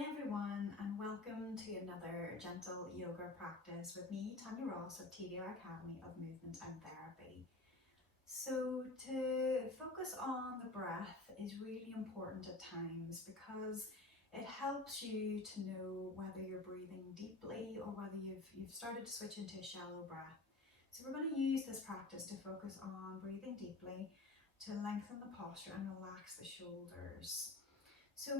Hi everyone, and welcome to another gentle yoga practice with me, Tanya Ross of TDR Academy of Movement and Therapy. So to focus on the breath is really important at times because it helps you to know whether you're breathing deeply or whether you've started to switch into a shallow breath. So we're going to use this practice to focus on breathing deeply, to lengthen the posture and relax the shoulders. So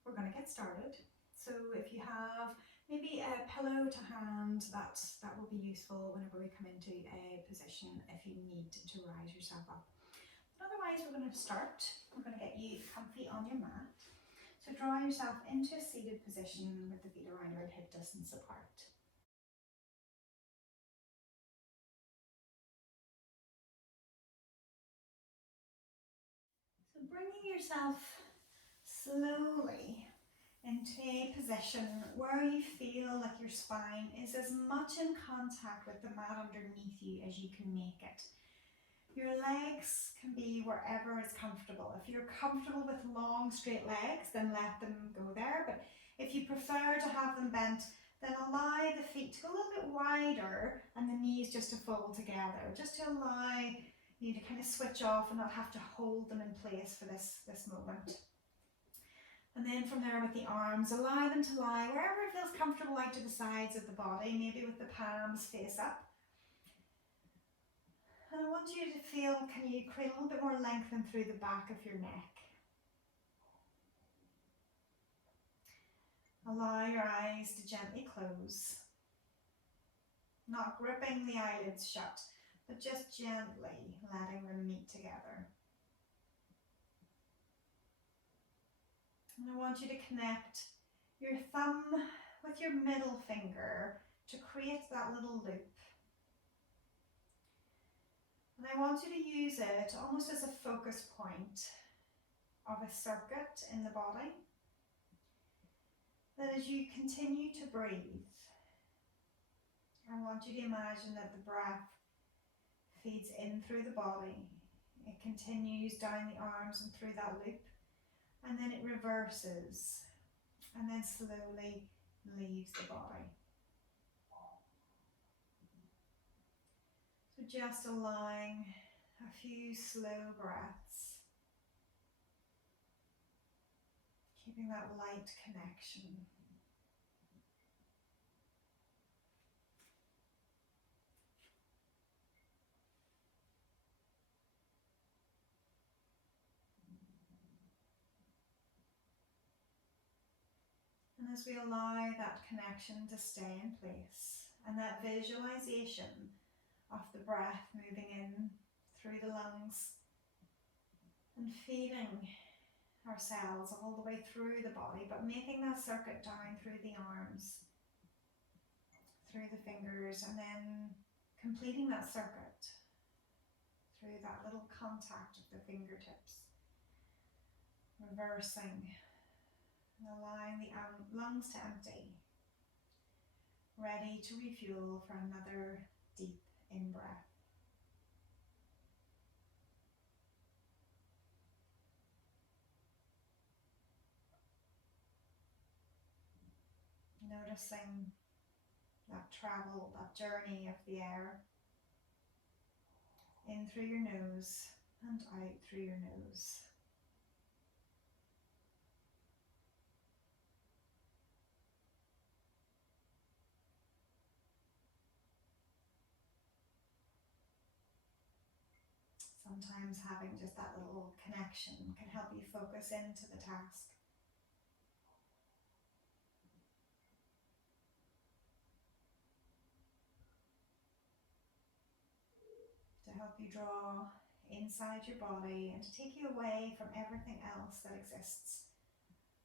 we're going to get started. So if you have maybe a pillow to hand, that will be useful whenever we come into a position if you need to rise yourself up. But otherwise, we're going to start. We're going to get you comfy on your mat. So draw yourself into a seated position with the feet around your hip distance apart. So bringing yourself slowly into a position where you feel like your spine is as much in contact with the mat underneath you as you can make it. Your legs can be wherever is comfortable. If you're comfortable with long straight legs, then let them go there. But if you prefer to have them bent, then allow the feet to go a little bit wider and the knees just to fold together, just to allow you to kind of switch off and not have to hold them in place for this moment. And then from there with the arms, allow them to lie wherever it feels comfortable out to the sides of the body, maybe with the palms face up. And I want you to feel, can you create a little bit more lengthen through the back of your neck. Allow your eyes to gently close, not gripping the eyelids shut, but just gently letting them meet together. And I want you to connect your thumb with your middle finger to create that little loop. And I want you to use it almost as a focus point of a circuit in the body. That as you continue to breathe, I want you to imagine that the breath feeds in through the body. It continues down the arms and through that loop, and then it reverses and then slowly leaves the body. So just allowing a few slow breaths, keeping that light connection. And as we allow that connection to stay in place, and that visualization of the breath moving in through the lungs and feeding ourselves all the way through the body, but making that circuit down through the arms, through the fingers, and then completing that circuit through that little contact of the fingertips, reversing and allowing the lungs to empty, ready to refuel for another deep in-breath. Noticing that travel, that journey of the air in through your nose and out through your nose. Sometimes having just that little connection can help you focus into the task. To help you draw inside your body and to take you away from everything else that exists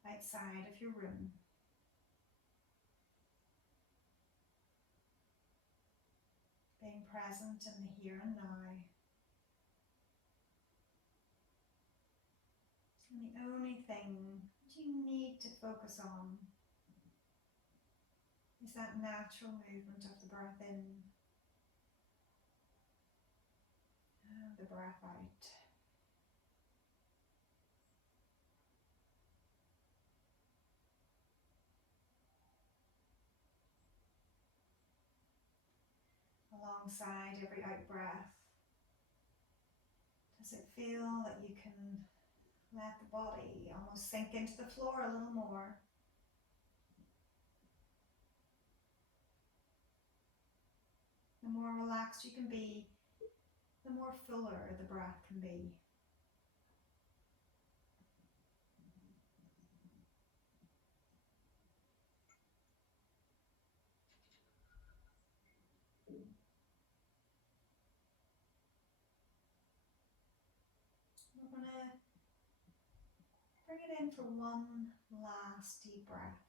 outside of your room. Being present in the here and now. And the only thing that you need to focus on is that natural movement of the breath in and the breath out. alongside every out breath. Does it feel that you can let the body almost sink into the floor a little more? The more relaxed you can be, the more fuller the breath can be. We're going to bring it in for one last deep breath.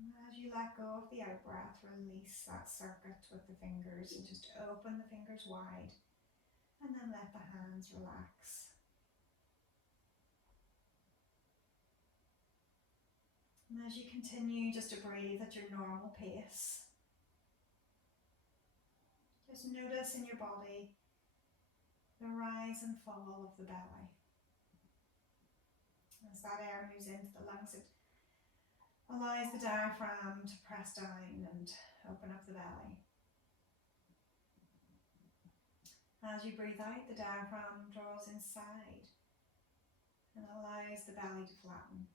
And as you let go of the out breath, release that circuit with the fingers and just open the fingers wide, and then let the hands relax. And as you continue just to breathe at your normal pace, just notice in your body the rise and fall of the belly. As that air moves into the lungs, it allows the diaphragm to press down and open up the belly. As you breathe out, the diaphragm draws inside and allows the belly to flatten.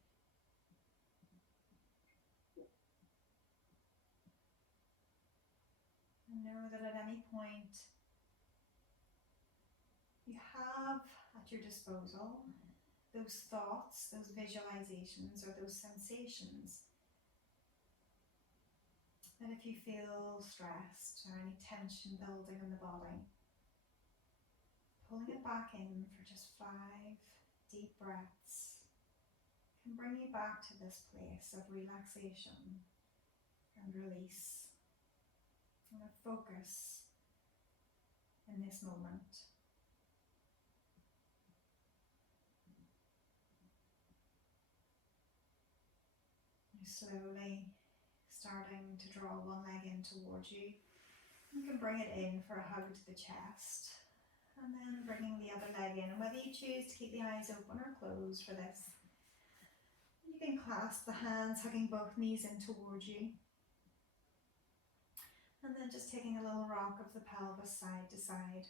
And know that at any point you have at your disposal those thoughts, those visualizations, or those sensations that if you feel stressed or any tension building in the body, pulling it back in for just 5 deep breaths can bring you back to this place of relaxation and release and a focus in this moment. Slowly starting to draw one leg in towards you. You can bring it in for a hug to the chest, and then bringing the other leg in. And whether you choose to keep the eyes open or closed for this, you can clasp the hands, hugging both knees in towards you. And then just taking a little rock of the pelvis side to side.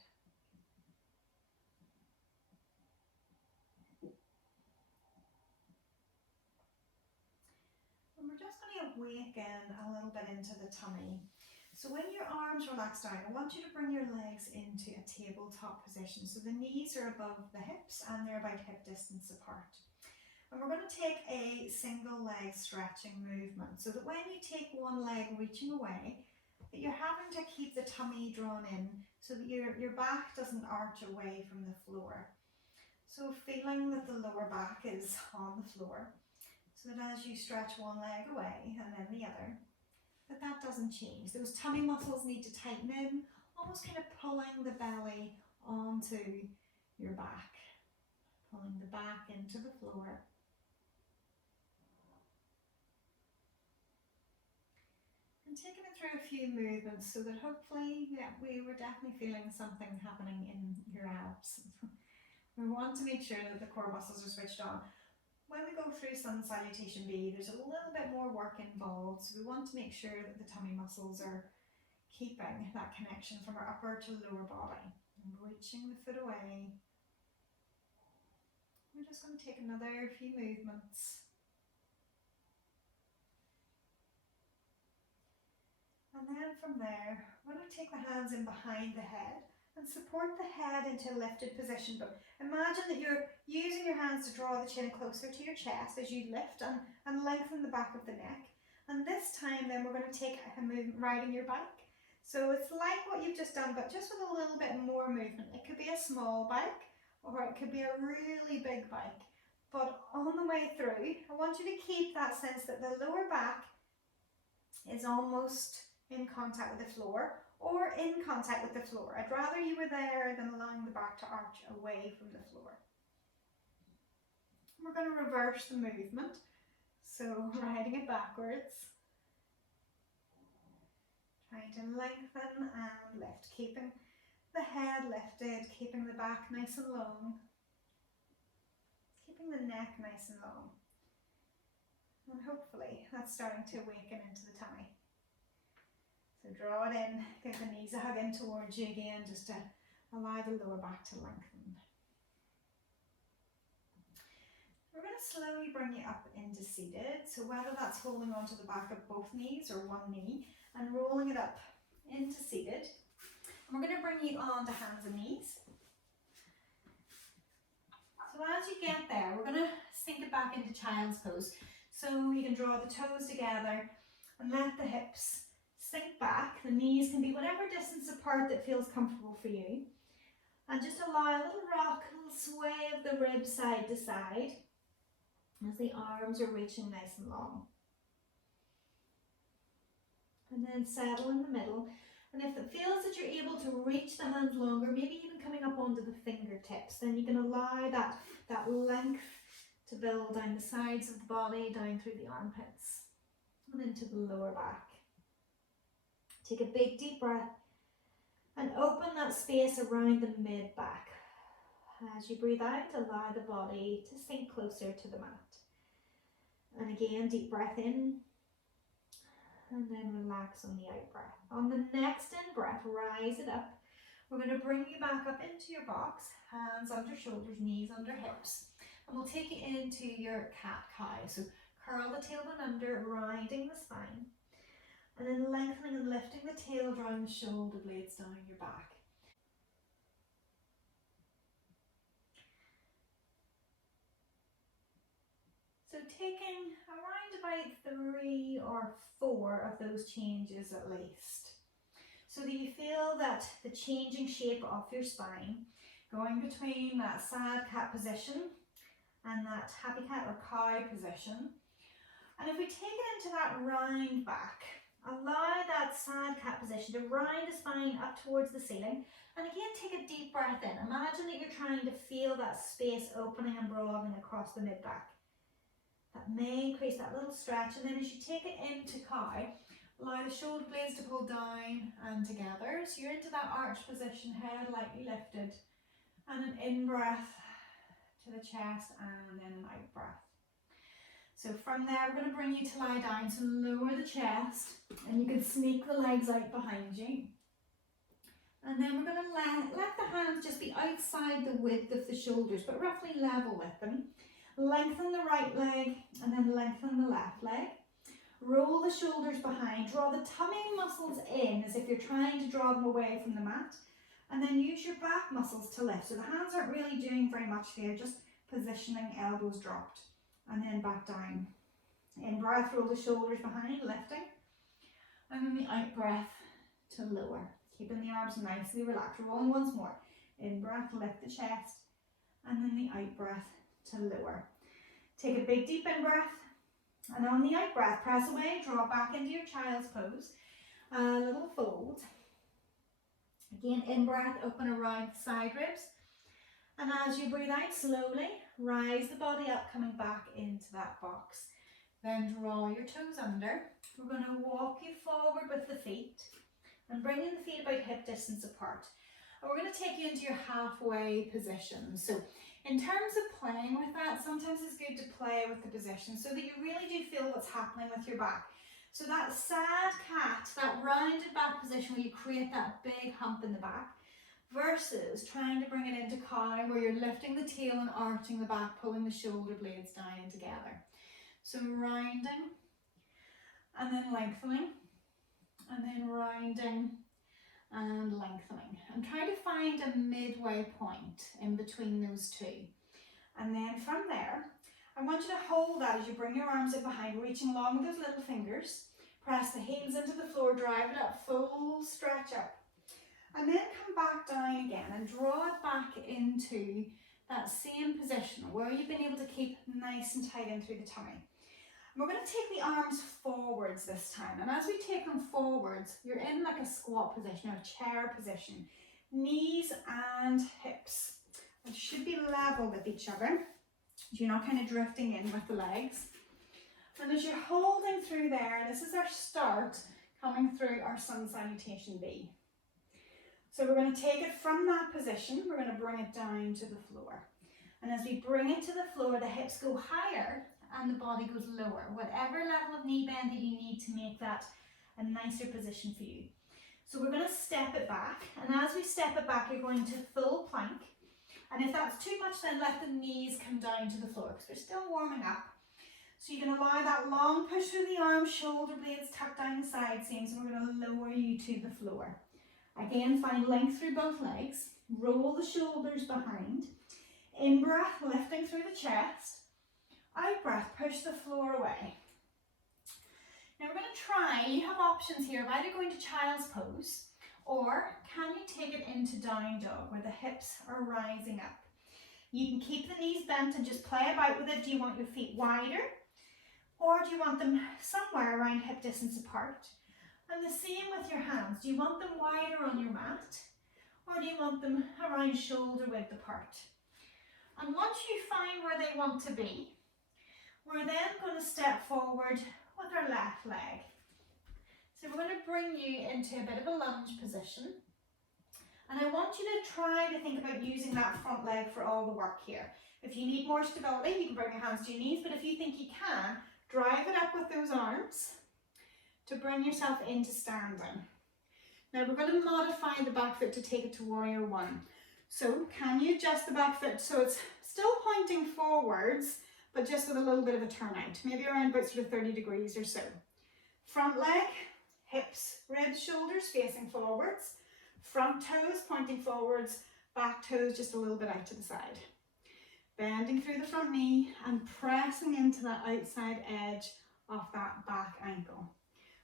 We're just going to awaken a little bit into the tummy. So when your arms relax down, I want you to bring your legs into a tabletop position. So the knees are above the hips and they're about hip distance apart. And we're going to take a single leg stretching movement so that when you take one leg reaching away, that you're having to keep the tummy drawn in so that your back doesn't arch away from the floor. So feeling that the lower back is on the floor. So that as you stretch one leg away and then the other, that doesn't change. Those tummy muscles need to tighten in, almost kind of pulling the belly onto your back, pulling the back into the floor. And taking it through a few movements so that hopefully, we were definitely feeling something happening in your abs. We want to make sure that the core muscles are switched on. When we go through Sun Salutation B, there's a little bit more work involved, so we want to make sure that the tummy muscles are keeping that connection from our upper to lower body. And reaching the foot away. We're just going to take another few movements. And then from there, we're going to take the hands in behind the head and support the head into a lifted position. But imagine that you're using your hands to draw the chin closer to your chest as you lift and lengthen the back of the neck. And this time then we're going to take a movement right in your back. So it's like what you've just done, but just with a little bit more movement. It could be a small bike or it could be a really big bike. But on the way through, I want you to keep that sense that the lower back is almost in contact with the floor or in contact with the floor. I'd rather you were there than allowing the back to arch away from the floor. We're going to reverse the movement, so riding it backwards. Trying to lengthen and lift, keeping the head lifted, keeping the back nice and long, keeping the neck nice and long. And hopefully that's starting to awaken into the tummy. So draw it in, give the knees a hug in towards you again, just to allow the lower back to lengthen. We're going to slowly bring you up into seated, so whether that's holding onto the back of both knees or one knee and rolling it up into seated. And we're going to bring you on to hands and knees. So as you get there, we're going to sink it back into child's pose. So you can draw the toes together and let the hips sink back. The knees can be whatever distance apart that feels comfortable for you. And just allow a little rock, a little sway of the ribs side to side as the arms are reaching nice and long. And then settle in the middle. And if it feels that you're able to reach the hands longer, maybe even coming up onto the fingertips, then you can allow that length to build down the sides of the body, down through the armpits and into the lower back. Take a big deep breath and open that space around the mid-back. As you breathe out, allow the body to sink closer to the mat. And again, deep breath in, and then relax on the out breath. On the next in breath, rise it up. We're going to bring you back up into your box, hands under shoulders, knees under hips. And we'll take you into your cat-cow. So curl the tailbone under, rounding the spine. And then lengthening and lifting the tail, drawing the shoulder blades down your back. So taking around about 3 or 4 of those changes at least. So that you feel that the changing shape of your spine, going between that sad cat position and that happy cat or cow position. And if we take it into that round back, allow that sad cat position to round the spine up towards the ceiling. And again, take a deep breath in. Imagine that you're trying to feel that space opening and broadening across the mid-back. That may increase that little stretch. And then as you take it into cow, allow the shoulder blades to pull down and together. So you're into that arch position, head lightly lifted. And an in-breath to the chest and then an out-breath. So from there, we're going to bring you to lie down. So lower the chest and you can sneak the legs out behind you. And then we're going to let the hands just be outside the width of the shoulders, but roughly level with them. Lengthen the right leg and then lengthen the left leg. Roll the shoulders behind. Draw the tummy muscles in as if you're trying to draw them away from the mat. And then use your back muscles to lift. So the hands aren't really doing very much here, just positioning, elbows dropped. And then back down. In breath, roll the shoulders behind, lifting. And then the out breath to lower. Keeping the arms nicely relaxed. Rolling once more. In breath, lift the chest. And then the out breath to lower. Take a big deep in breath. And on the out breath, press away, draw back into your child's pose. A little fold. Again, in breath, open around the side ribs. And as you breathe out slowly, rise the body up, coming back into that box. Then draw your toes under. We're going to walk you forward with the feet and bringing the feet about hip distance apart. And we're going to take you into your halfway position. So in terms of playing with that, sometimes it's good to play with the position so that you really do feel what's happening with your back. So that sad cat, that rounded back position where you create that big hump in the back, versus trying to bring it into cow where you're lifting the tail and arching the back, pulling the shoulder blades down together. So rounding and then lengthening and then rounding and lengthening. And try to find a midway point in between those two. And then from there, I want you to hold that as you bring your arms in behind, reaching along with those little fingers. Press the heels into the floor, drive it up, full stretch up. And then come back down again and draw it back into that same position where you've been able to keep nice and tight in through the tummy. And we're going to take the arms forwards this time. And as we take them forwards, you're in like a squat position or a chair position. Knees and hips should be level with each other. You're not kind of drifting in with the legs. And as you're holding through there, this is our start coming through our sun salutation B. So we're going to take it from that position, we're going to bring it down to the floor. And as we bring it to the floor, the hips go higher and the body goes lower. Whatever level of knee bend that you need to make that a nicer position for you. So we're going to step it back, and as we step it back, you're going to full plank. And if that's too much, then let the knees come down to the floor because we're still warming up. So you can allow that long push through the arms, shoulder blades tucked down the side seams, and we're going to lower you to the floor. Again, find length through both legs. Roll the shoulders behind. In breath, lifting through the chest. Out breath, push the floor away. Now we're going to try, you have options here of either going to child's pose, or can you take it into down dog where the hips are rising up. You can keep the knees bent and just play about with it. Do you want your feet wider, or do you want them somewhere around hip distance apart? And the same with your hands. Do you want them wider on your mat, or do you want them around shoulder width apart? And once you find where they want to be, we're then going to step forward with our left leg. So we're going to bring you into a bit of a lunge position. And I want you to try to think about using that front leg for all the work here. If you need more stability, you can bring your hands to your knees, but if you think you can, drive it up with those arms to bring yourself into standing. Now we're going to modify the back foot to take it to warrior one. So can you adjust the back foot so it's still pointing forwards, but just with a little bit of a turnout, maybe around about sort of 30 degrees or so. Front leg, hips, ribs, shoulders facing forwards, front toes pointing forwards, back toes just a little bit out to the side. Bending through the front knee and pressing into that outside edge of that back ankle.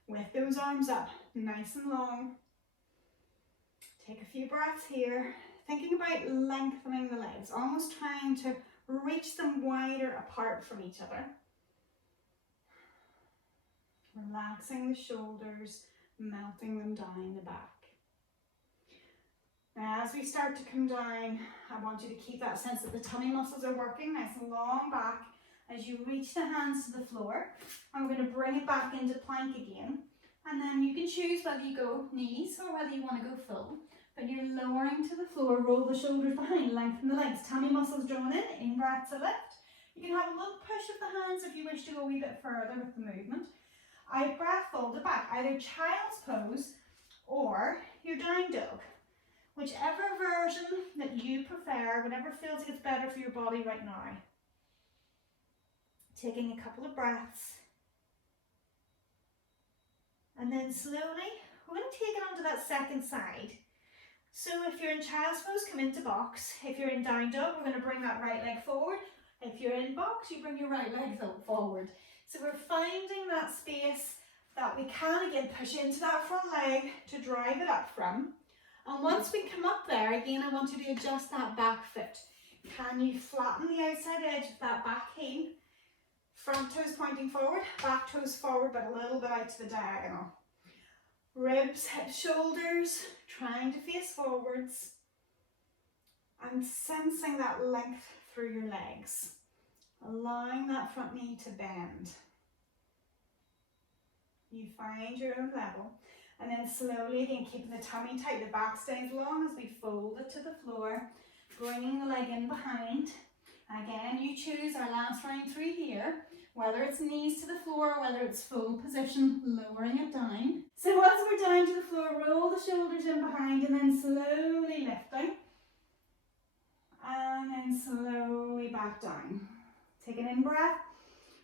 With those arms up, nice and long. Take a few breaths here, thinking about lengthening the legs, almost trying to reach them wider apart from each other. Relaxing the shoulders, melting them down the back. Now as we start to come down, I want you to keep that sense that the tummy muscles are working, nice and long back as you reach the hands to the floor. And we're going to bring it back into plank again. And then you can choose whether you go knees or whether you want to go full. But you're lowering to the floor, roll the shoulders behind, lengthen the legs, tummy muscles drawn in breath to lift. You can have a little push of the hands if you wish to go a wee bit further with the movement. Out breath, fold it back, either child's pose or your down dog. Whichever version that you prefer, whatever feels like it's better for your body right now. Taking a couple of breaths. And then slowly, we're going to take it onto that second side. So if you're in child's pose, come into box. If you're in down dog, we're going to bring that right leg forward. If you're in box, you bring your right leg forward. So we're finding that space that we can again push into that front leg to drive it up from. And once we come up there, again, I want you to adjust that back foot. Can you flatten the outside edge of that back heel? Front toes pointing forward, back toes forward, but a little bit out to the diagonal. Ribs, hips, shoulders, trying to face forwards. And sensing that length through your legs. Allowing that front knee to bend. You find your own level. And then slowly, again, keeping the tummy tight, the back stays long as we fold it to the floor, bringing the leg in behind. And again, you choose our last round through here, whether it's knees to the floor, whether it's full position, lowering it down. So once we're down to the floor, roll the shoulders in behind and then slowly lifting. And then slowly back down. Take an in breath,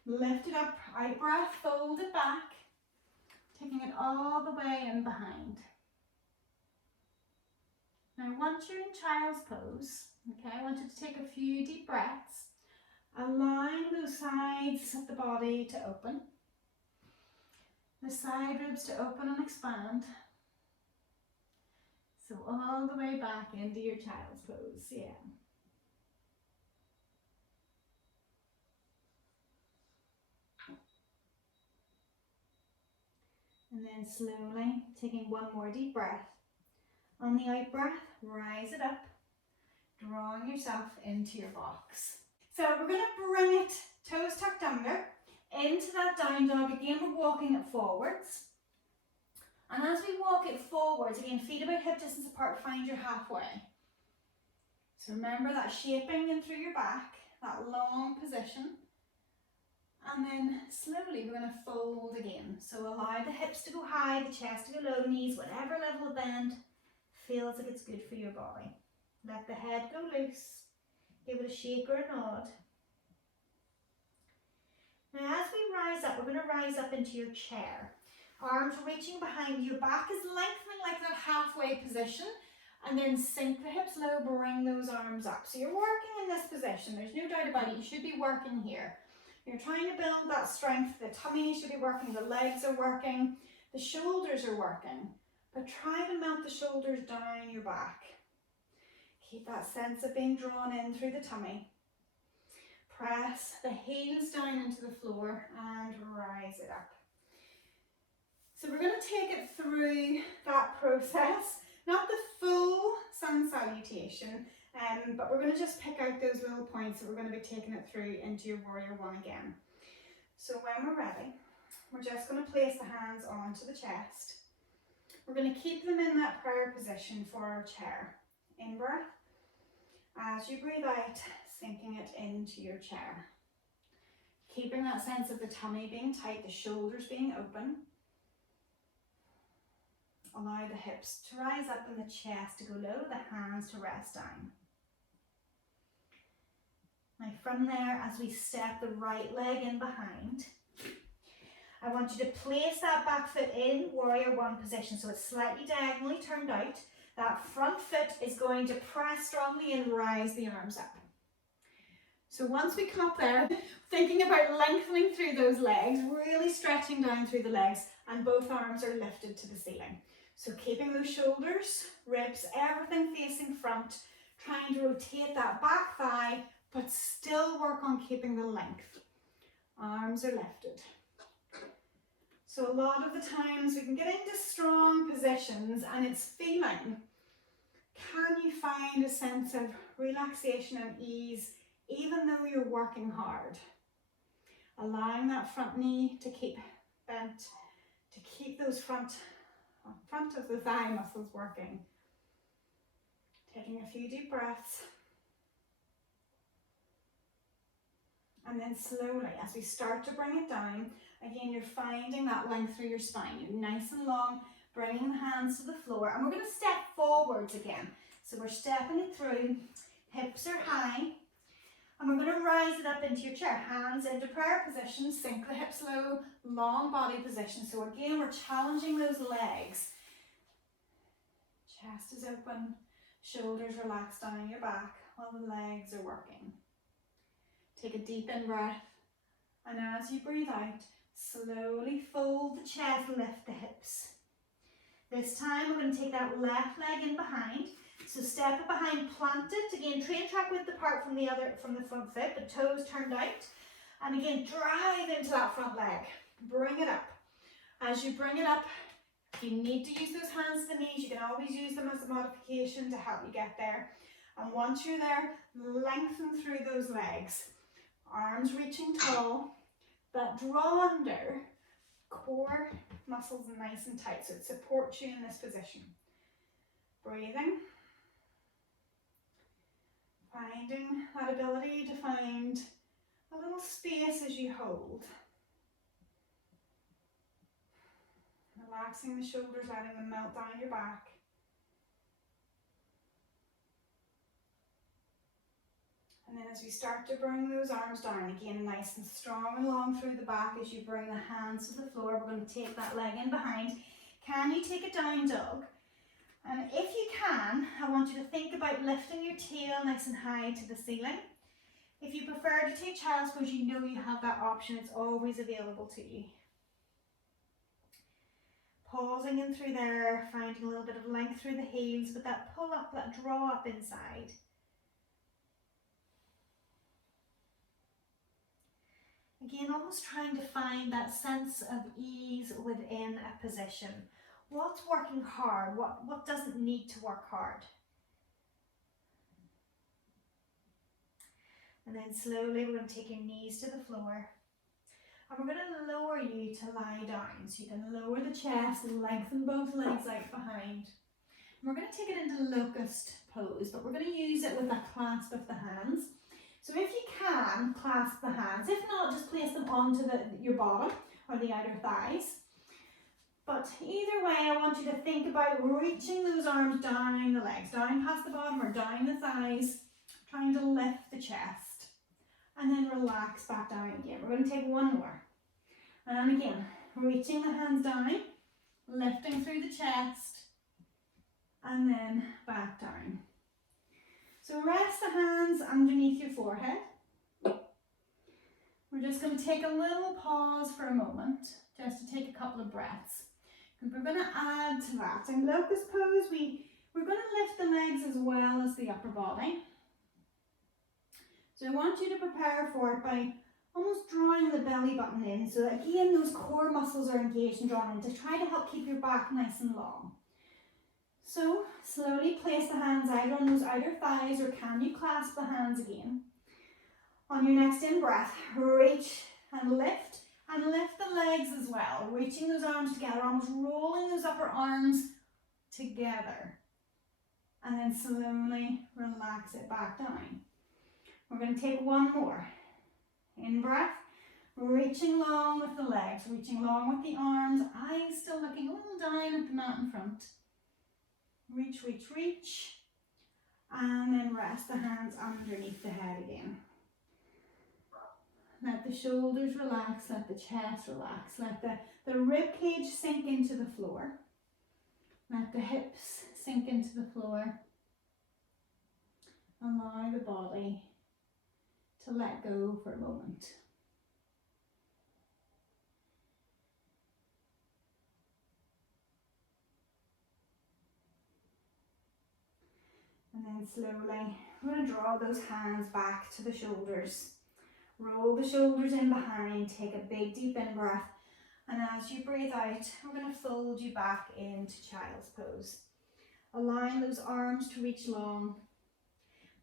lift it up, out breath, fold it back. Taking it all the way in behind. Now once you're in child's pose, okay, I want you to take a few deep breaths, allowing those sides of the body to open, the side ribs to open and expand. So all the way back into your child's pose, yeah. And then slowly taking one more deep breath. On the out breath, rise it up, drawing yourself into your box. So we're going to bring it toes tucked under into that down dog. Again, we're walking it forwards. And as we walk it forwards, again, feet about hip distance apart, find your halfway. So remember that shaping in through your back, that long position. And then slowly we're going to fold again. So allow the hips to go high, the chest to go low, knees whatever level of bend feels like it's good for your body. Let the head go loose. Give it a shake or a nod. Now as we rise up, we're going to rise up into your chair. Arms reaching behind, your back is lengthening like that halfway position, and then sink the hips low, bring those arms up. So you're working in this position, there's no doubt about it, you should be working here. You're trying to build that strength, the tummy should be working, the legs are working, the shoulders are working, but try to melt the shoulders down your back. Keep that sense of being drawn in through the tummy. Press the heels down into the floor and rise it up. So we're going to take it through that process, not the full sun salutation, but we're going to just pick out those little points that we're going to be taking it through into your warrior one again. So when we're ready, we're just going to place the hands onto the chest. We're going to keep them in that prayer position for our chair. In breath, as you breathe out, sinking it into your chair. Keeping that sense of the tummy being tight, the shoulders being open. Allow the hips to rise up and the chest to go low, the hands to rest down. Now from there, as we step the right leg in behind, I want you to place that back foot in warrior one position, so it's slightly diagonally turned out. That front foot is going to press strongly and rise the arms up. So once we come up there, thinking about lengthening through those legs, really stretching down through the legs, and both arms are lifted to the ceiling. So keeping those shoulders, ribs, everything facing front, trying to rotate that back thigh, but still work on keeping the length. Arms are lifted. So a lot of the times we can get into strong positions and it's feeling, can you find a sense of relaxation and ease even though you're working hard? Allowing that front knee to keep bent, to keep those front of the thigh muscles working. Taking a few deep breaths. And then slowly, as we start to bring it down, again, you're finding that length through your spine. You're nice and long, bringing the hands to the floor. And we're going to step forwards again. So we're stepping it through, hips are high. And we're going to rise it up into your chair. Hands into prayer position, sink the hips low, long body position. So again, we're challenging those legs. Chest is open, shoulders relaxed down your back while the legs are working. Take a deep in breath, and as you breathe out, slowly fold the chest, lift the hips. This time we're going to take that left leg in behind. So step it behind, plant it. Again, train track width apart from the front foot, but toes turned out. And again, drive into that front leg. Bring it up. As you bring it up, if you need to use those hands to the knees, you can always use them as a modification to help you get there. And once you're there, lengthen through those legs. Arms reaching tall, that draw under, core muscles nice and tight, so it supports you in this position. Breathing. Finding that ability to find a little space as you hold. Relaxing the shoulders, letting them melt down your back. And then as we start to bring those arms down, again nice and strong and long through the back as you bring the hands to the floor. We're going to take that leg in behind. Can you take a down dog? And if you can, I want you to think about lifting your tail nice and high to the ceiling. If you prefer to take child's pose, you know you have that option. It's always available to you. Pausing in through there, finding a little bit of length through the heels, but that pull up, that draw up inside. Again, almost trying to find that sense of ease within a position. What's working hard? What doesn't need to work hard? And then slowly we're going to take your knees to the floor. And we're going to lower you to lie down. So you can lower the chest and lengthen both legs out behind. And we're going to take it into locust pose, but we're going to use it with a clasp of the hands. So if you can, clasp the hands. If not, just place them onto your bottom or the outer thighs. But either way, I want you to think about reaching those arms down the legs, down past the bottom or down the thighs, trying to lift the chest. And then relax back down again. We're going to take one more. And again, reaching the hands down, lifting through the chest, and then back down. So rest the hands underneath your forehead. We're just going to take a little pause for a moment, just to take a couple of breaths. And we're going to add to that. In locust pose, we're going to lift the legs as well as the upper body. So I want you to prepare for it by almost drawing the belly button in, so that again those core muscles are engaged and drawn in to try to help keep your back nice and long. So slowly place the hands either on those outer thighs, or can you clasp the hands again? On your next in breath, reach and lift the legs as well, reaching those arms together, almost rolling those upper arms together, and then slowly relax it back down. We're going to take one more. In breath, reaching long with the legs, reaching long with the arms, eyes still looking a little down at the mat in front. Reach, reach, reach. And then rest the hands underneath the head again. Let the shoulders relax, let the chest relax, let the rib cage sink into the floor. Let the hips sink into the floor. Allow the body to let go for a moment. And then slowly, we're going to draw those hands back to the shoulders. Roll the shoulders in behind, take a big deep in breath, and as you breathe out, we're going to fold you back into child's pose. Allowing those arms to reach long.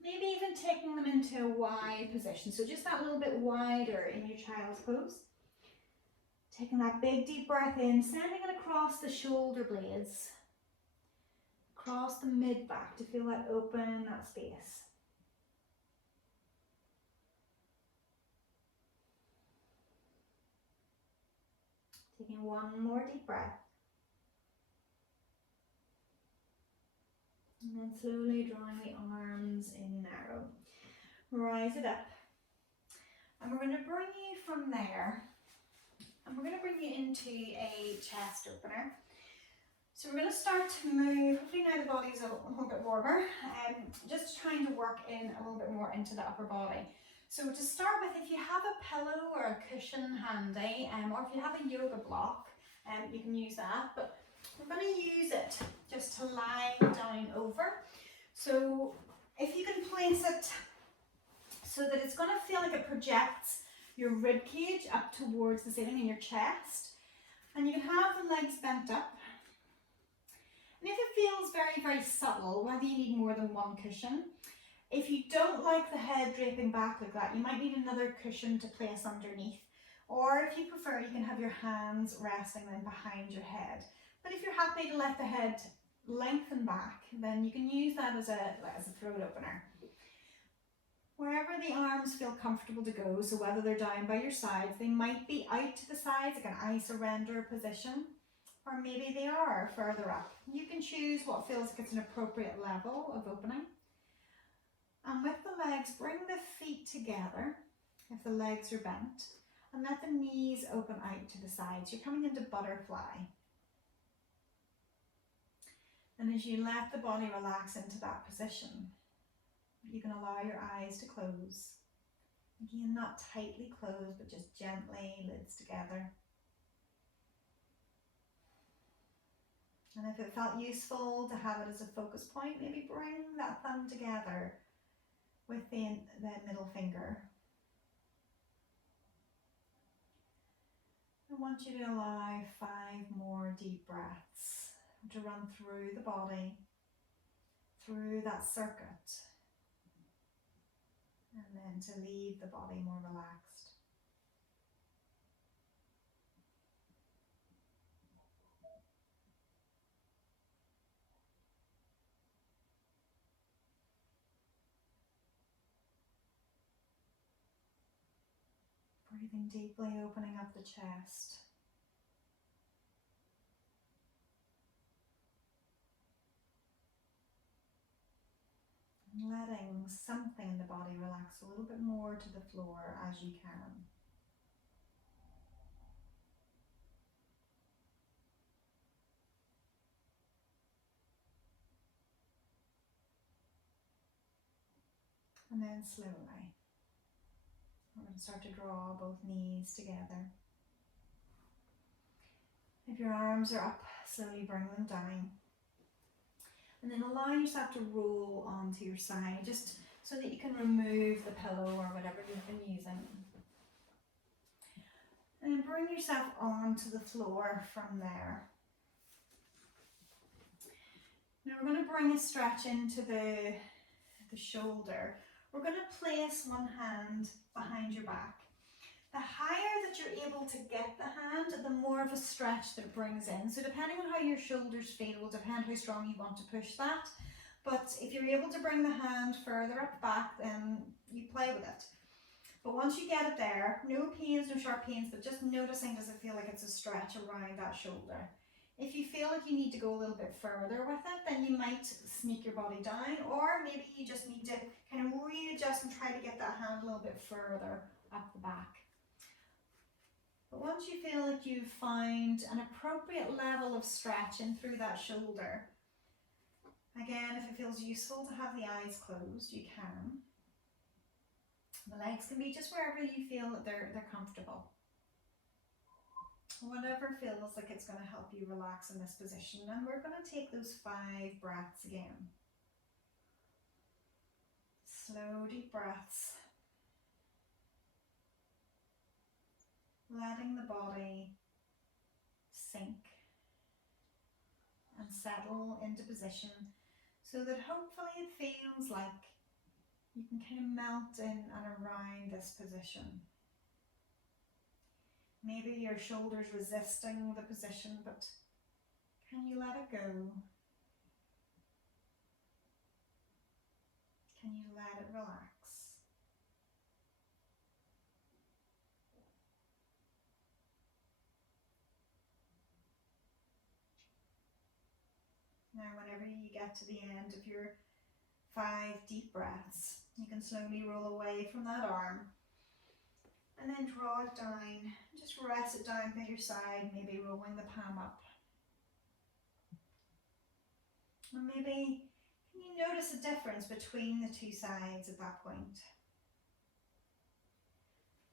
Maybe even taking them into a wide position, so just that little bit wider in your child's pose. Taking that big deep breath in, sending it across the shoulder blades, across the mid-back to feel that open, that space. Taking one more deep breath. And then slowly drawing the arms in narrow. Rise it up. And we're going to bring you from there, and we're going to bring you into a chest opener. So we're going to start to move, hopefully now the body's a little bit warmer, just trying to work in a little bit more into the upper body. So to start with, if you have a pillow or a cushion handy, or if you have a yoga block, you can use that, but we're going to use it just to lie down over. So if you can place it so that it's going to feel like it projects your rib cage up towards the ceiling in your chest, and you can have the legs bent up. And if it feels very, very subtle, whether you need more than one cushion, if you don't like the head draping back like that, you might need another cushion to place underneath. Or if you prefer, you can have your hands resting then behind your head. But if you're happy to let the head lengthen back, then you can use that as a throat opener. Wherever the arms feel comfortable to go, so whether they're down by your sides, they might be out to the sides, like an I surrender position, or maybe they are further up. You can choose what feels like it's an appropriate level of opening. And with the legs, bring the feet together if the legs are bent, and let the knees open out to the sides. You're coming into butterfly. And as you let the body relax into that position, you can allow your eyes to close. Again, not tightly closed, but just gently, lids together. And if it felt useful to have it as a focus point, maybe bring that thumb together with the middle finger. I want you to allow 5 more deep breaths to run through the body, through that circuit, and then to leave the body more relaxed. Breathing deeply, opening up the chest. And letting something in the body relax a little bit more to the floor as you can. And then slowly, we're going to start to draw both knees together. If your arms are up, slowly bring them down. And then allow yourself to roll onto your side, just so that you can remove the pillow or whatever you've been using. And then bring yourself onto the floor from there. Now we're going to bring a stretch into the shoulder. We're going to place one hand behind your back. The higher that you're able to get the hand, the more of a stretch that it brings in. So depending on how your shoulders feel will depend how strong you want to push that. But if you're able to bring the hand further up back, then you play with it. But once you get it there, no pains, no sharp pains, but just noticing, does it feel like it's a stretch around that shoulder? If you feel like you need to go a little bit further with it, then you might sneak your body down, or maybe you just need to kind of readjust and try to get that hand a little bit further up the back. But once you feel like you've found an appropriate level of stretching through that shoulder, again, if it feels useful to have the eyes closed, you can. The legs can be just wherever you feel that they're comfortable. Whatever feels like it's going to help you relax in this position. And we're going to take those 5 breaths again. Slow, deep breaths. Letting the body sink and settle into position so that hopefully it feels like you can kind of melt in and around this position. Maybe your shoulders resisting the position, but can you let it go? Can you let it relax? Now, whenever you get to the end of your 5 deep breaths, you can slowly roll away from that arm and then draw it down. Just rest it down by your side, maybe rolling the palm up. And maybe can you notice a difference between the 2 sides at that point?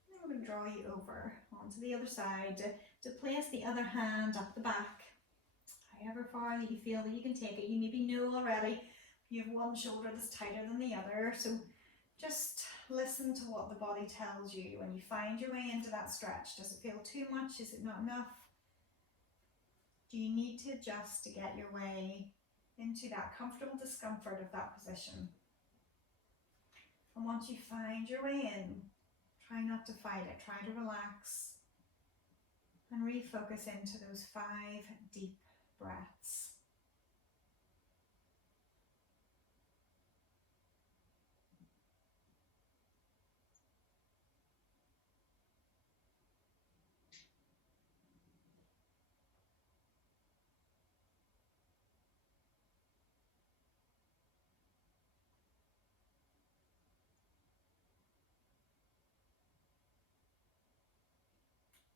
And I'm going to draw you over onto the other side to place the other hand up the back. However far that you feel that you can take it. You maybe know already you have one shoulder that's tighter than the other, so just listen to what the body tells you when you find your way into that stretch. Does it feel too much? Is it not enough? Do you need to adjust to get your way into that comfortable discomfort of that position? And once you find your way in, try not to fight it. Try to relax and refocus into those 5 deep breaths.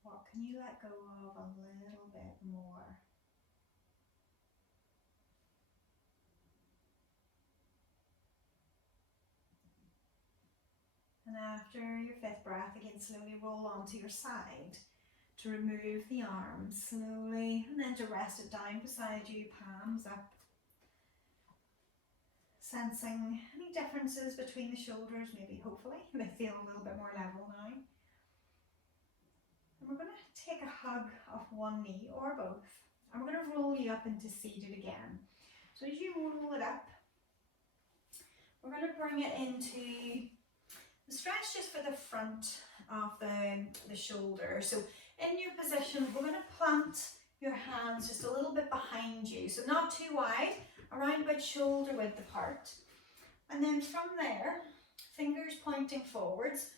What can you let go of a little bit more? And after your 5th breath, again, slowly roll onto your side to remove the arms slowly, and then to rest it down beside you, palms up. Sensing any differences between the shoulders, maybe hopefully they feel a little bit more level now. And we're going to take a hug of one knee or both, and we're going to roll you up into seated again. So as you roll it up, we're going to bring it into the stretch just for the front of the shoulder. So in your position, we're going to plant your hands just a little bit behind you, so not too wide, around about shoulder width apart. And then from there, fingers pointing forwards,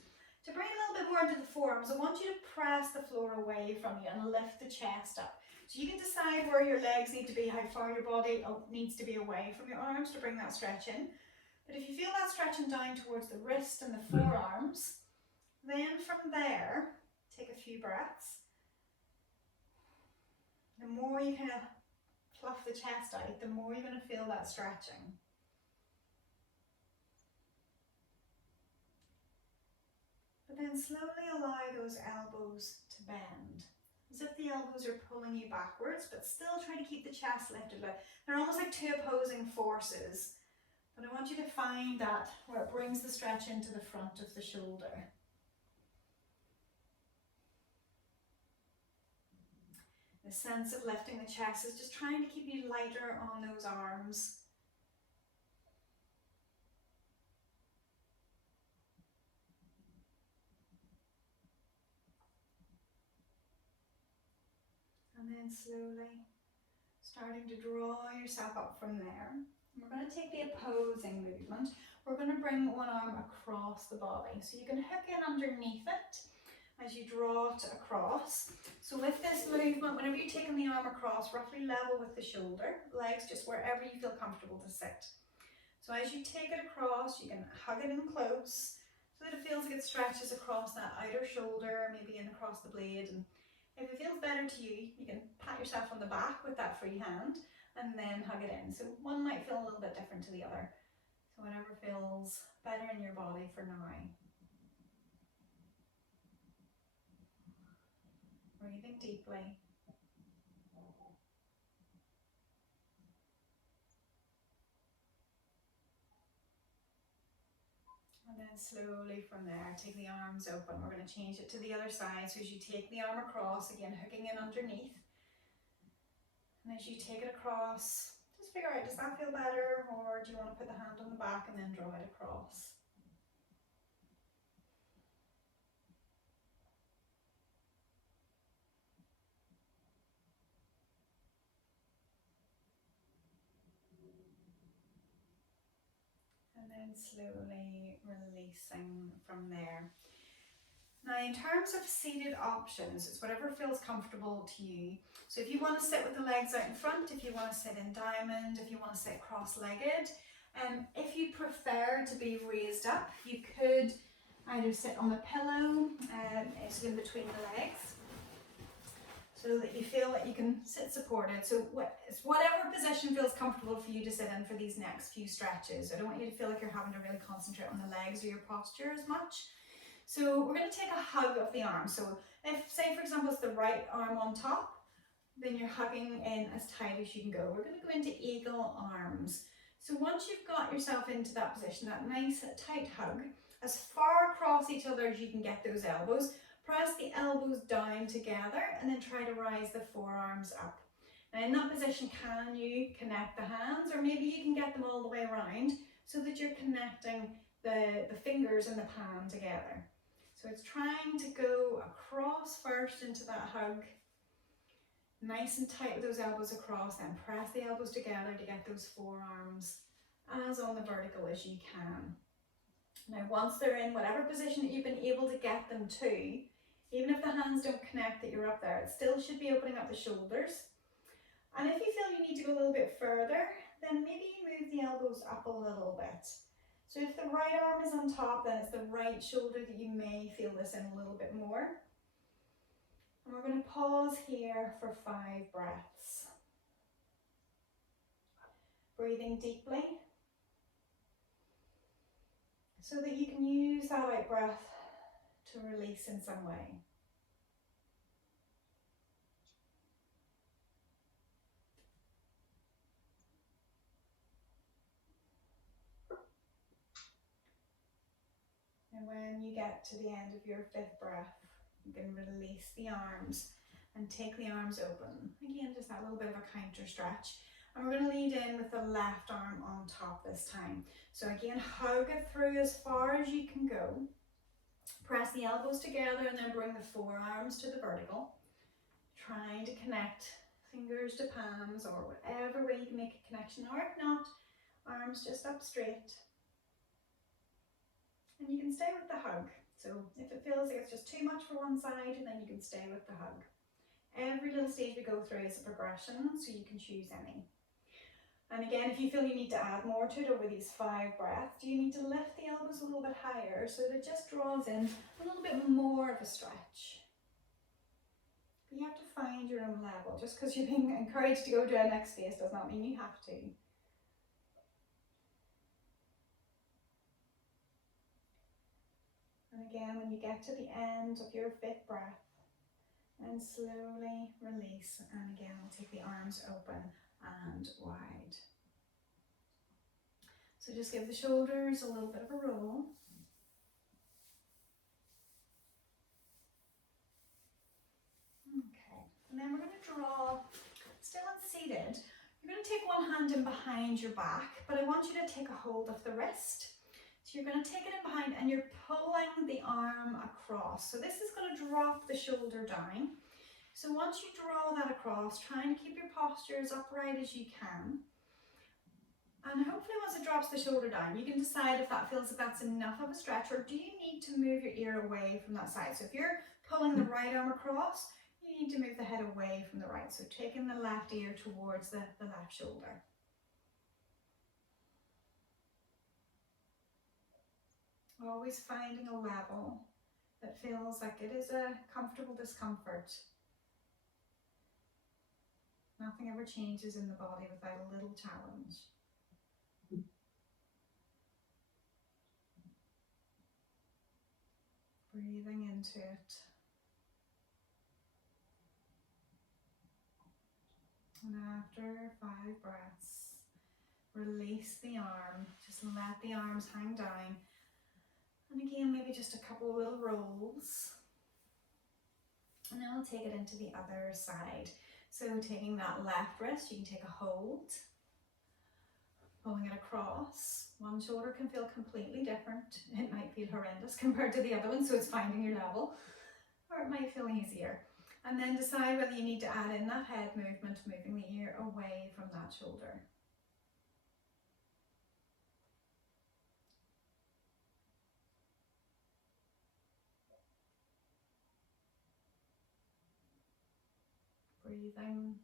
to bring a little bit more into the forearms, I want you to press the floor away from you and lift the chest up. So you can decide where your legs need to be, how far your body needs to be away from your arms to bring that stretch in. But if you feel that stretching down towards the wrist and the forearms, then from there, take a few breaths. The more you kind of fluff the chest out, the more you're going to feel that stretching. But then slowly allow those elbows to bend, as if the elbows are pulling you backwards, but still try to keep the chest lifted. They're almost like two opposing forces. But I want you to find that where it brings the stretch into the front of the shoulder. The sense of lifting the chest is just trying to keep you lighter on those arms. And then slowly starting to draw yourself up from there. We're going to take the opposing movement. We're going to bring one arm across the body. So you can hook in underneath it as you draw it across. So with this movement, whenever you're taking the arm across, roughly level with the shoulder, legs just wherever you feel comfortable to sit. So as you take it across, you can hug it in close so that it feels like it stretches across that outer shoulder, maybe in across the blade. And if it feels better to you, you can pat yourself on the back with that free hand and then hug it in. So one might feel a little bit different to the other. So whatever feels better in your body for now. Breathing deeply. And then slowly from there, take the arms open. We're going to change it to the other side. So as you take the arm across, again, hooking in underneath. And as you take it across, just figure out, does that feel better? Or do you want to put the hand on the back and then draw it across? And then slowly releasing from there. Now in terms of seated options, it's whatever feels comfortable to you. So if you want to sit with the legs out in front, if you want to sit in diamond, if you want to sit cross-legged, if you prefer to be raised up, you could either sit on a pillow, so in between the legs, so that you feel that you can sit supported. So it's whatever position feels comfortable for you to sit in for these next few stretches. I don't want you to feel like you're having to really concentrate on the legs or your posture as much. So we're going to take a hug of the arm. So if, say for example, it's the right arm on top, then you're hugging in as tight as you can go. We're going to go into eagle arms. So once you've got yourself into that position, that nice tight hug, as far across each other as you can get those elbows, press the elbows down together and then try to rise the forearms up. Now in that position, can you connect the hands, or maybe you can get them all the way around so that you're connecting the fingers and the palm together. So it's trying to go across first into that hug, nice and tight with those elbows across, then press the elbows together to get those forearms as on the vertical as you can. Now once they're in whatever position that you've been able to get them to, even if the hands don't connect that you're up there, it still should be opening up the shoulders. And if you feel you need to go a little bit further, then maybe move the elbows up a little bit. So if the right arm is on top, then it's the right shoulder that you may feel this in a little bit more. And we're going to pause here for 5 breaths. Breathing deeply, so that you can use that out breath to release in some way. And when you get to the end of your 5th breath, you can release the arms and take the arms open. Again, just that little bit of a counter stretch. And we're going to lead in with the left arm on top this time. So again, hug it through as far as you can go. Press the elbows together and then bring the forearms to the vertical. Trying to connect fingers to palms or whatever way you can make a connection, or if not, arms just up straight. And you can stay with the hug. So if it feels like it's just too much for one side, then you can stay with the hug. Every little stage we go through is a progression, so you can choose any. And again, if you feel you need to add more to it over these 5 breaths, you need to lift the elbows a little bit higher so that it just draws in a little bit more of a stretch. But you have to find your own level. Just because you're being encouraged to go to a next phase does not mean you have to. And again, when you get to the end of your 5th breath, and slowly release. And again, we'll take the arms open and wide. So just give the shoulders a little bit of a roll. Okay, and then we're going to draw, still unseated. You're going to take one hand in behind your back, but I want you to take a hold of the wrist. So you're going to take it in behind and you're pulling the arm across. So this is going to drop the shoulder down. So once you draw that across, try and keep your posture as upright as you can. And hopefully once it drops the shoulder down, you can decide if that feels like that's enough of a stretch, or do you need to move your ear away from that side. So if you're pulling the right arm across, you need to move the head away from the right. So taking the left ear towards the left shoulder. Always finding a level that feels like it is a comfortable discomfort. Nothing ever changes in the body without a little challenge. Breathing into it. And after 5 breaths, release the arm. Just let the arms hang down. And again, maybe just a couple of little rolls. And then we'll take it into the other side. So taking that left wrist, you can take a hold. Pulling it across. One shoulder can feel completely different. It might feel horrendous compared to the other one, so it's finding your level. Or it might feel easier. And then decide whether you need to add in that head movement, moving the ear away from that shoulder. Breathing.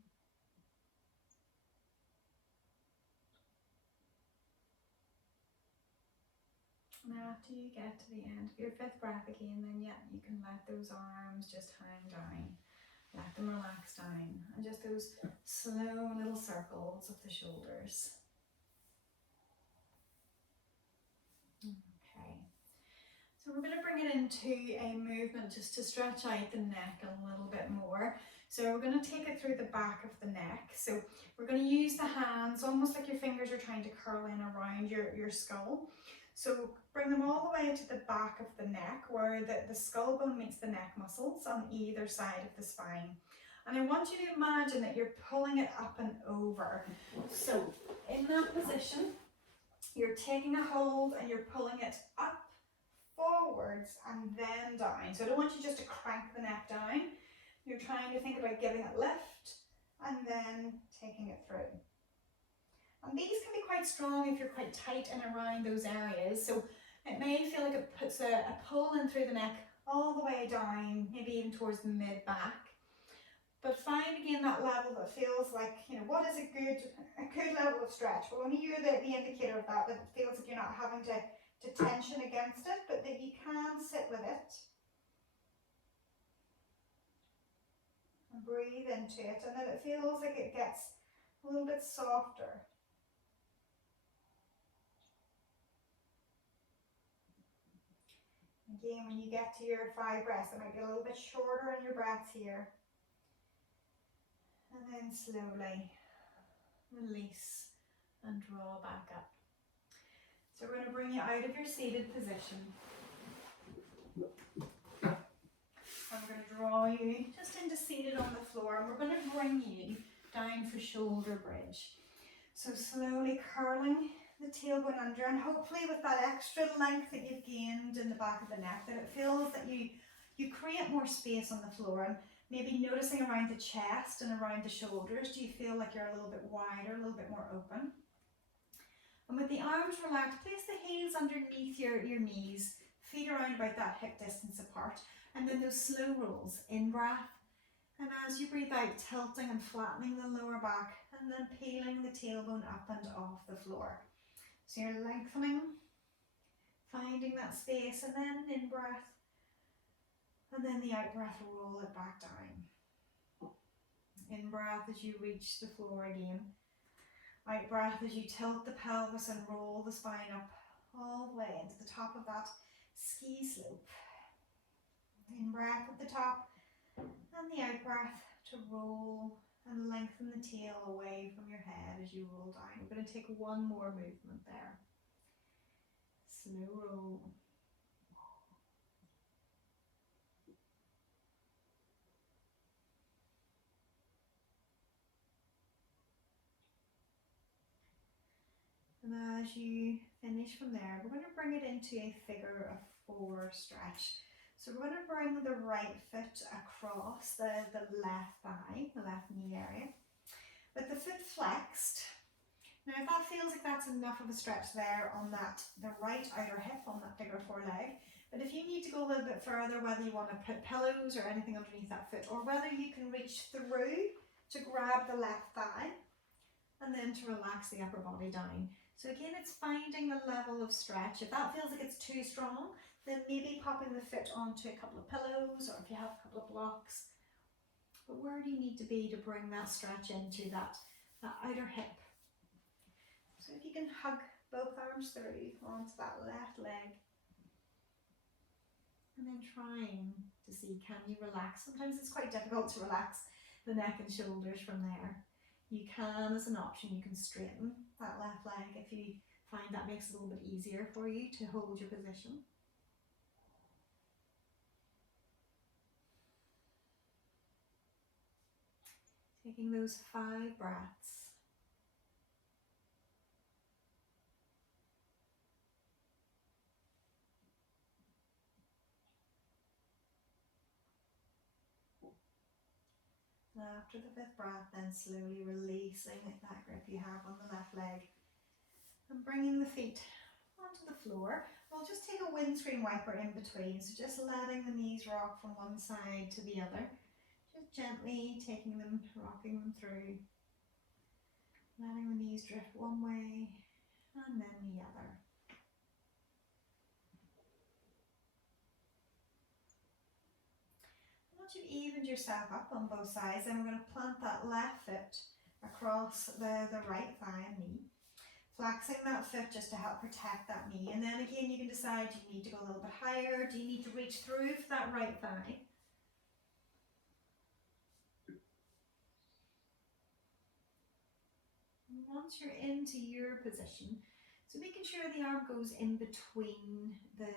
And after you get to the end of your 5th breath again, then yeah, you can let those arms just hang down. Let them relax down. And just those slow little circles of the shoulders. Okay. So we're going to bring it into a movement just to stretch out the neck a little bit more. So we're going to take it through the back of the neck. So we're going to use the hands almost like your fingers are trying to curl in around your skull. So bring them all the way to the back of the neck where the skull bone meets the neck muscles on either side of the spine. And I want you to imagine that you're pulling it up and over. So in that position, you're taking a hold and you're pulling it up, forwards and then down. So I don't want you just to crank the neck down. You're trying to think about giving it lift and then taking it through. And these can be quite strong if you're quite tight and around those areas. So it may feel like it puts a pull in through the neck all the way down, maybe even towards the mid-back. But find again that level that feels like, you know, what is a good level of stretch? Well, only you're the indicator of that, that it feels like you're not having to tension against it, but that you can sit with it. And breathe into it, and then it feels like it gets a little bit softer. Again, when you get to your 5 breaths, it might be a little bit shorter in your breaths here. And then slowly release and draw back up. So we're going to bring you out of your seated position. And we're going to draw you just into seated on the floor, and we're going to bring you down for shoulder bridge. So slowly curling the tailbone under, and hopefully with that extra length that you've gained in the back of the neck, that it feels that you create more space on the floor. And maybe noticing around the chest and around the shoulders, do you feel like you're a little bit wider, a little bit more open? And with the arms relaxed, place the heels underneath your knees. feet around about that hip distance apart, and then those slow rolls, in breath, and as you breathe out, tilting and flattening the lower back, and then peeling the tailbone up and off the floor. So you're lengthening, finding that space, and then in breath, and then the out breath, roll it back down. In breath as you reach the floor again. Out breath as you tilt the pelvis and roll the spine up all the way into the top of that ski slope. In breath at the top, and the out breath to roll and lengthen the tail away from your head as you roll down. We're going to take one more movement there. Slow roll. And as you finish from there, we're going to bring it into a figure of 4 stretch. So we're going to bring the right foot across the left thigh, the left knee area, with the foot flexed. Now if that feels like that's enough of a stretch there on the right outer hip on that figure 4 leg, but if you need to go a little bit further, whether you want to put pillows or anything underneath that foot, or whether you can reach through to grab the left thigh and then to relax the upper body down. So again, it's finding the level of stretch. If that feels like it's too strong, then maybe popping the foot onto a couple of pillows, or if you have a couple of blocks. But where do you need to be to bring that stretch into that outer hip? So if you can hug both arms through onto that left leg, and then trying to see, can you relax? Sometimes it's quite difficult to relax the neck and shoulders from there. You can, as an option, you can straighten that left leg if you find that makes it a little bit easier for you to hold your position. Taking those 5 breaths. After the 5th breath, then slowly releasing that grip you have on the left leg and bringing the feet onto the floor. We'll just take a windscreen wiper in between, so just letting the knees rock from one side to the other. Just gently taking them, rocking them through, letting the knees drift one way and then the other. Once you've evened yourself up on both sides, then we're going to plant that left foot across the right thigh and knee, flexing that foot just to help protect that knee. And then again, you can decide, do you need to go a little bit higher? Do you need to reach through for that right thigh? And once you're into your position, so making sure the arm goes in between the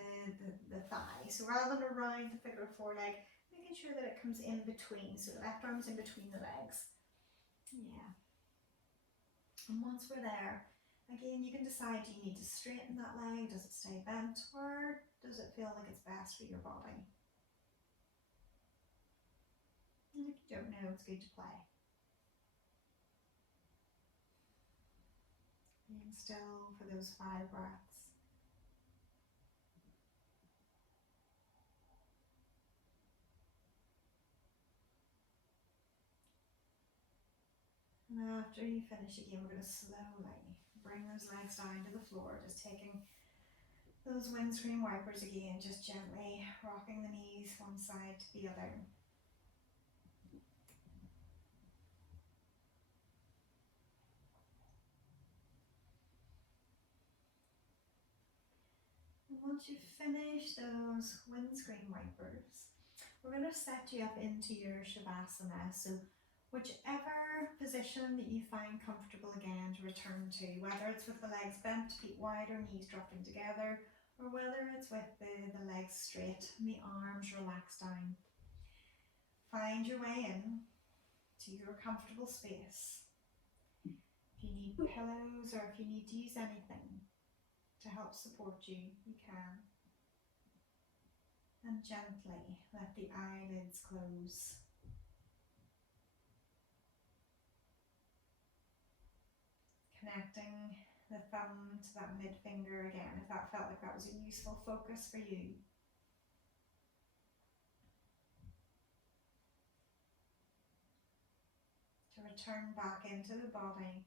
thigh. So rather than around the figure 4 leg, making sure that it comes in between. So the left arm's in between the legs. Yeah. And once we're there, again, you can decide, do you need to straighten that leg? Does it stay bent? Or does it feel like it's best for your body? And if you don't know, it's good to play. Being still for those 5 breaths. And after you finish again, we're going to slowly bring those legs down to the floor, just taking those windscreen wipers again, just gently rocking the knees one side to the other. And once you've finished those windscreen wipers, we're going to set you up into your Shavasana. So whichever position that you find comfortable again to return to, whether it's with the legs bent, feet wide or knees dropping together, or whether it's with the legs straight and the arms relaxed down. Find your way in to your comfortable space. If you need pillows or if you need to use anything to help support you, you can. And gently let the eyelids close. Connecting the thumb to that mid finger again, if that felt like that was a useful focus for you. return back into the body,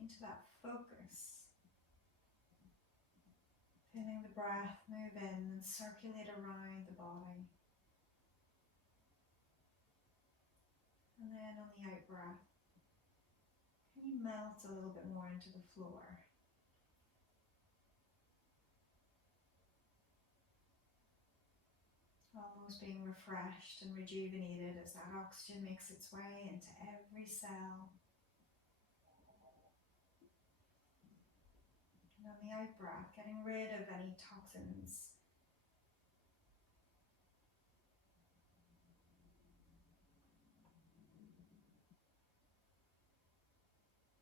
into that focus. Feeling the breath move in and circulate around the body. And then on the out breath, can you melt a little bit more into the floor? Almost being refreshed and rejuvenated as that oxygen makes its way into every cell. And on the out breath, getting rid of any toxins.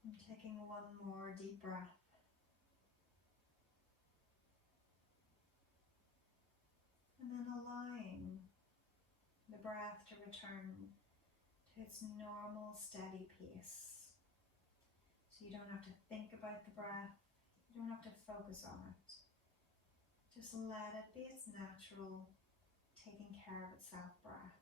And taking one more deep breath. And then allowing the breath to return to its normal, steady pace. So you don't have to think about the breath, you don't have to focus on it. Just let it be its natural, taking care of itself breath.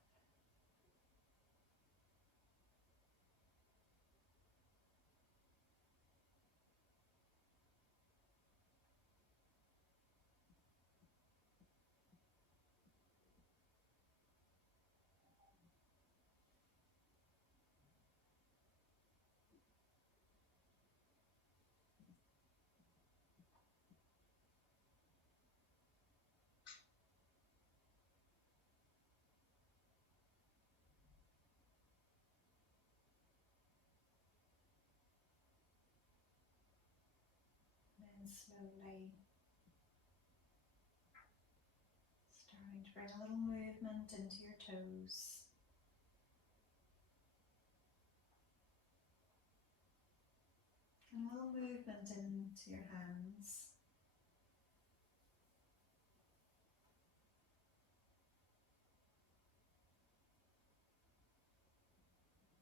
Then slowly starting to bring a little movement into your toes. And a little movement into your hands.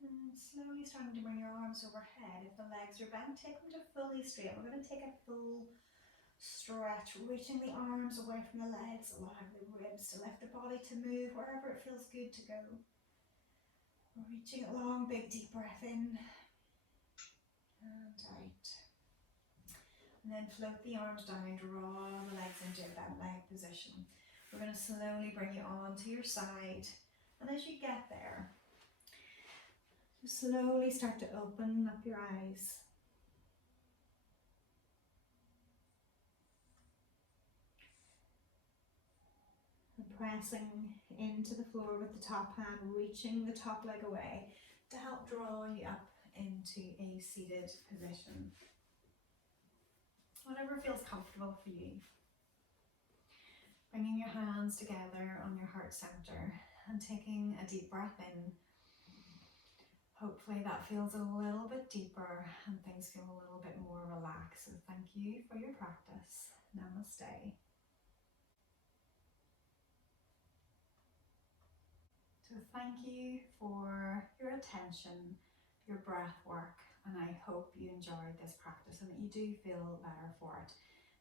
And slowly starting to bring your arms overhead. If the legs are bent, take them to fully straight. We're going to take a full stretch, reaching the arms away from the legs, allowing the ribs to lift the body to move wherever it feels good to go. Reaching a long, big, deep breath in and out. And then float the arms down, draw the legs into a bent leg position. We're going to slowly bring you on to your side. And as you get there, just slowly start to open up your eyes. And pressing into the floor with the top hand, reaching the top leg away to help draw you up into a seated position. Whatever feels comfortable for you. Bringing your hands together on your heart center and taking a deep breath in. Hopefully that feels a little bit deeper and things feel a little bit more relaxed. So thank you for your practice. Namaste. So thank you for your attention, your breath work, and I hope you enjoyed this practice and that you do feel better for it.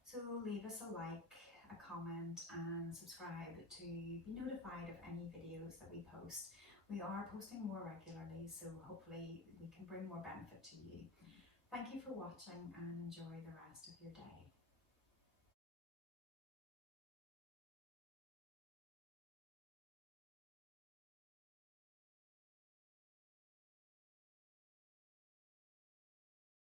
So leave us a like, a comment and subscribe to be notified of any videos that we post. We are posting more regularly, so hopefully we can bring more benefit to you. Thank you for watching and enjoy the rest of your day.